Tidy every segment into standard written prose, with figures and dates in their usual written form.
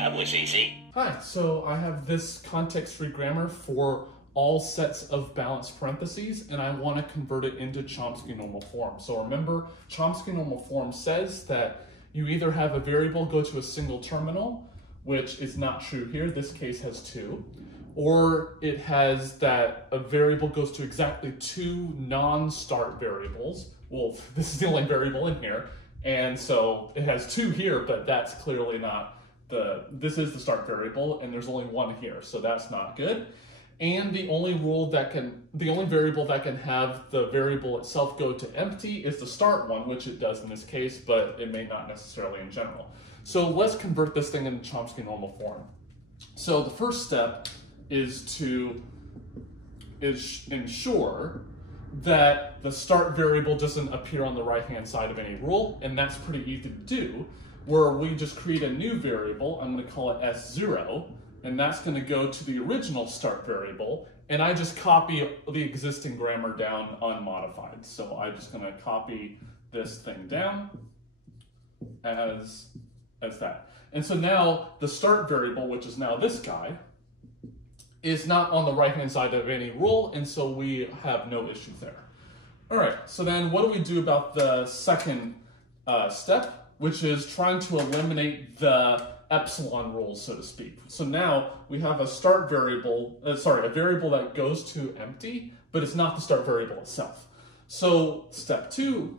That was easy. Hi, so I have this context-free grammar for all sets of balanced parentheses, and I want to convert it into Chomsky normal form. So remember, Chomsky normal form says that you either have a variable go to a single terminal, which is not true here, this case has 2, or it has that a variable goes to exactly 2 non-start variables. Well, this is the only variable in here, and so it has 2 here, but that's clearly not this is the start variable, and there's only 1 here, so that's not good. And the only variable that can have the variable itself go to empty is the start one, which it does in this case, but it may not necessarily in general. So let's convert this thing into Chomsky normal form. So the first step is to ensure that the start variable doesn't appear on the right-hand side of any rule, and that's pretty easy to do, where we just create a new variable. I'm going to call it S0, and that's going to go to the original start variable, and I just copy the existing grammar down unmodified. So I'm just going to copy this thing down as that. And so now the start variable, which is now this guy, is not on the right-hand side of any rule, and so we have no issues there. All right, so then what do we do about the second step, which is trying to eliminate the epsilon rules, so to speak. So now we have a start variable, a variable that goes to empty, but it's not the start variable itself. So step 2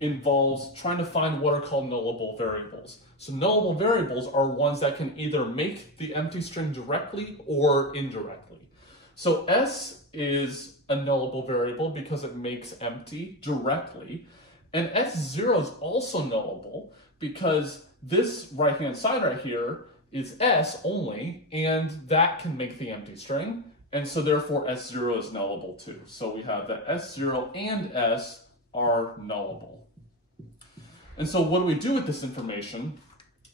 involves trying to find what are called nullable variables. So nullable variables are ones that can either make the empty string directly or indirectly. So S is a nullable variable because it makes empty directly, and S0 is also nullable because this right-hand side right here is S only, and that can make the empty string, and so therefore S0 is nullable too. So we have that S0 and S are nullable. And so what do we do with this information?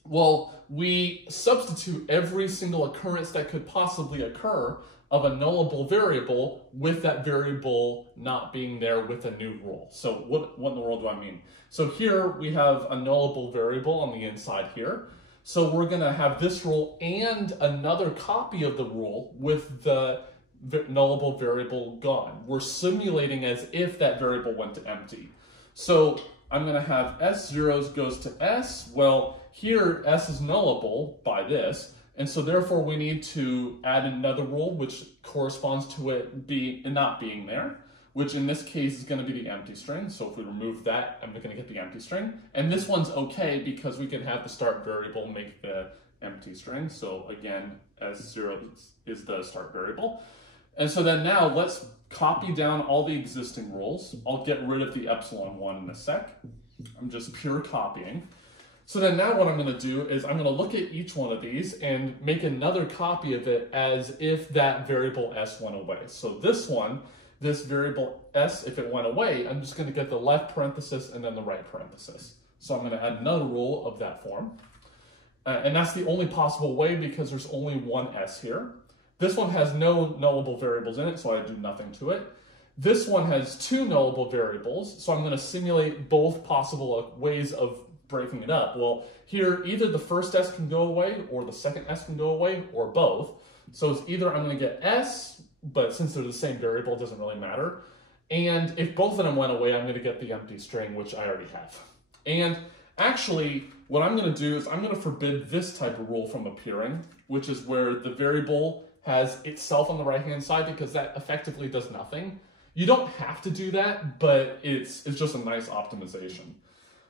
Well, we substitute every single occurrence that could possibly occur of a nullable variable with that variable not being there with a new rule. So what in the world do I mean? So here we have a nullable variable on the inside here. So we're going to have this rule and another copy of the rule with the nullable variable gone. We're simulating as if that variable went to empty. So I'm going to have S0 goes to S. Well, here S is nullable by this, and so therefore we need to add another rule which corresponds to it not being there, which in this case is going to be the empty string. So if we remove that, I'm going to get the empty string. And this one's okay because we can have the start variable make the empty string. So again, S0 is the start variable. And so then now let's copy down all the existing rules. I'll get rid of the epsilon one in a sec. I'm just pure copying. So then now what I'm going to do is I'm going to look at each one of these and make another copy of it as if that variable S went away. So this one, this variable S, if it went away, I'm just going to get the left parenthesis and then the right parenthesis. So I'm going to add another rule of that form. And that's the only possible way because there's only one S here. This one has no nullable variables in it, so I do nothing to it. This one has 2 nullable variables, so I'm going to simulate both possible ways of breaking it up. Well, here either the first S can go away or the second S can go away or both. So it's either I'm going to get S, but since they're the same variable, it doesn't really matter. And if both of them went away, I'm going to get the empty string, which I already have. And actually, what I'm going to do is I'm going to forbid this type of rule from appearing, which is where the variable has itself on the right-hand side because that effectively does nothing. You don't have to do that, but it's just a nice optimization.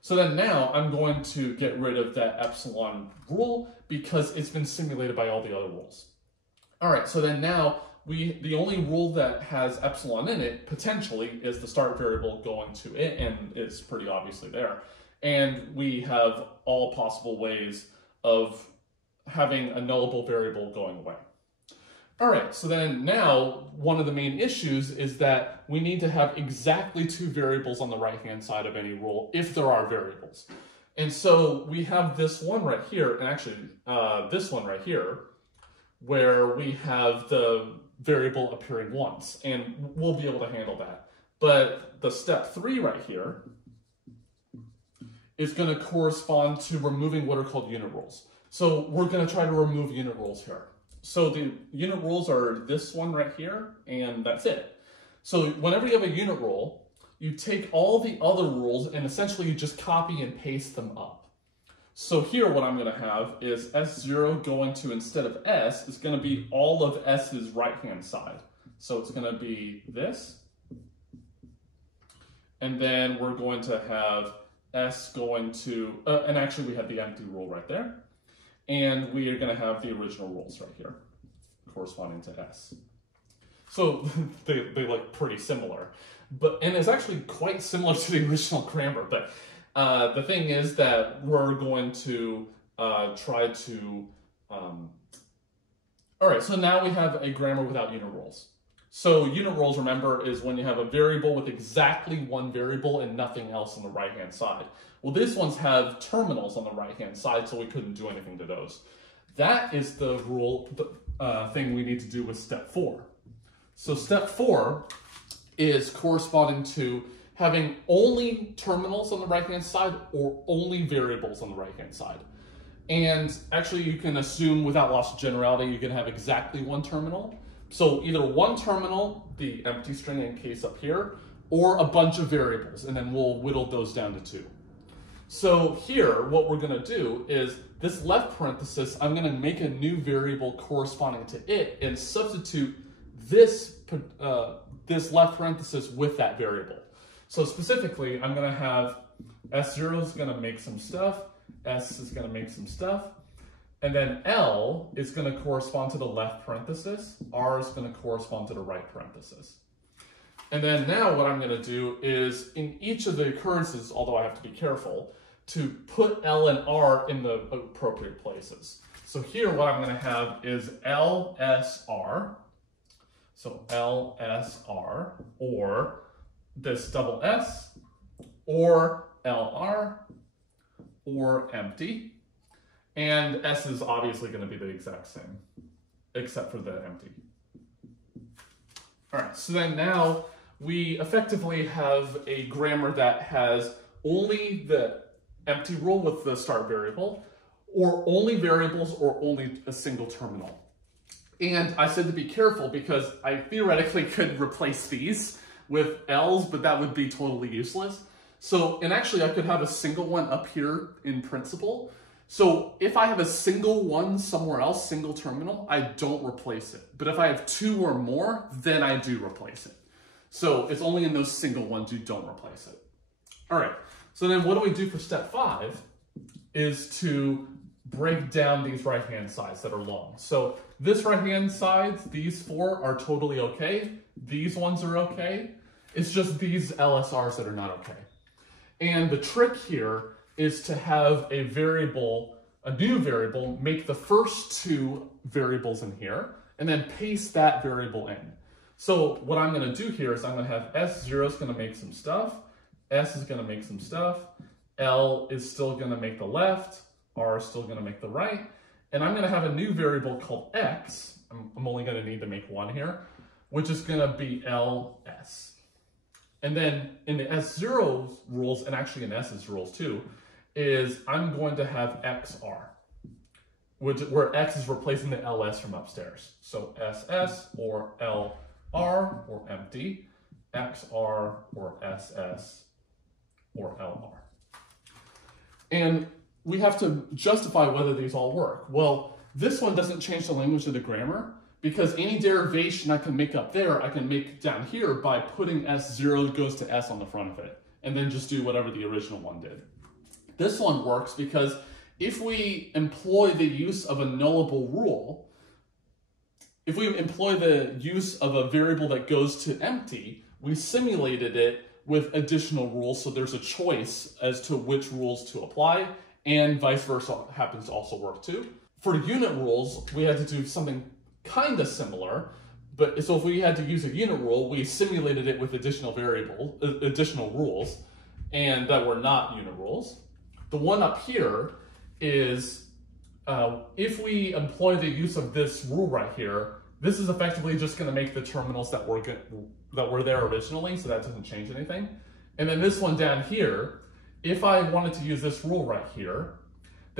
So then now I'm going to get rid of that epsilon rule because it's been simulated by all the other rules. All right, so then now the only rule that has epsilon in it potentially is the start variable going to it, and it's pretty obviously there. And we have all possible ways of having a nullable variable going away. All right, so then now one of the main issues is that we need to have exactly 2 variables on the right-hand side of any rule if there are variables. And so we have this one right here, and actually this one right here, where we have the variable appearing once, and we'll be able to handle that. But the step 3 right here is going to correspond to removing what are called unit rules. So we're going to try to remove unit rules here. So the unit rules are this one right here, and that's it. So whenever you have a unit rule, you take all the other rules and essentially you just copy and paste them up. So here what I'm going to have is S0 going to, instead of S, is going to be all of S's right-hand side. So it's going to be this. And then we're going to have S going to, and actually we have the empty rule right there. And we are going to have the original rules right here, corresponding to S. So they look pretty similar. And it's actually quite similar to the original grammar. But the thing is that we're going to try to... all right, so now we have a grammar without unit rules. So unit rules, remember, is when you have a variable with exactly one variable and nothing else on the right-hand side. Well, these ones have terminals on the right-hand side, so we couldn't do anything to those. That is the rule, thing we need to do with step 4. So step 4 is corresponding to having only terminals on the right-hand side or only variables on the right-hand side. And actually, you can assume without loss of generality, you can have exactly one terminal. So either one terminal, the empty string in case up here, or a bunch of variables, and then we'll whittle those down to 2. So here, what we're going to do is this left parenthesis, I'm going to make a new variable corresponding to it and substitute this, this left parenthesis with that variable. So specifically, I'm going to have S0 is going to make some stuff, S is going to make some stuff, and then L is going to correspond to the left parenthesis, R is going to correspond to the right parenthesis. And then now what I'm going to do is, in each of the occurrences, although I have to be careful, to put L and R in the appropriate places. So here what I'm going to have is LSR, so LSR, or this double S, or LR, or empty. And S is obviously going to be the exact same, except for the empty. All right, so then now we effectively have a grammar that has only the empty rule with the start variable, or only variables, or only a single terminal. And I said to be careful because I theoretically could replace these with L's, but that would be totally useless. So, and actually I could have a single one up here in principle. So if I have a single one somewhere else, single terminal, I don't replace it. But if I have 2 or more, then I do replace it. So it's only in those single ones you don't replace it. All right, so then what do we do for step 5 is to break down these right-hand sides that are long. So this right-hand side, these 4 are totally okay. These ones are okay. It's just these LSRs that are not okay. And the trick here is to have a variable, a new variable, make the first 2 variables in here, and then paste that variable in. So what I'm going to do here is I'm going to have S0 is going to make some stuff, S is going to make some stuff, L is still going to make the left, R is still going to make the right, and I'm going to have a new variable called X, I'm only going to need to make one here, which is going to be LS. And then in the S0 rules, and actually in S's rules too, is I'm going to have XR, where X is replacing the LS from upstairs. So SS or LR or empty, XR or SS or LR. And we have to justify whether these all work. Well, this one doesn't change the language of the grammar because any derivation I can make up there, I can make down here by putting S0 goes to S on the front of it and then just do whatever the original one did. This one works because if we employ the use of a nullable rule, if we employ the use of a variable that goes to empty, we simulated it with additional rules, so there's a choice as to which rules to apply, and vice versa happens to also work too. For unit rules, we had to do something kind of similar, but so if we had to use a unit rule, we simulated it with additional rules, and that were not unit rules. The one up here is, if we employ the use of this rule right here, this is effectively just going to make the terminals that were there originally, so that doesn't change anything. And then this one down here, if I wanted to use this rule right here,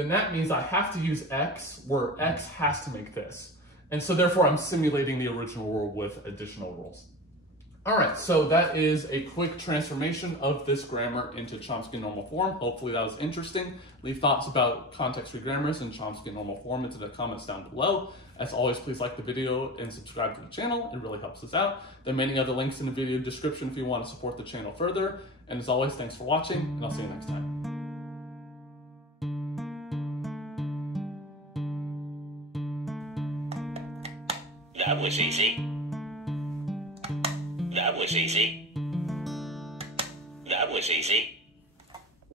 then that means I have to use X where X has to make this. And so therefore I'm simulating the original rule with additional rules. All right, so that is a quick transformation of this grammar into Chomsky normal form. Hopefully that was interesting. Leave thoughts about context-free grammars in Chomsky normal form into the comments down below. As always, please like the video and subscribe to the channel. It really helps us out. There are many other links in the video description if you want to support the channel further. And as always, thanks for watching, and I'll see you next time. That was easy. That was easy. That was easy.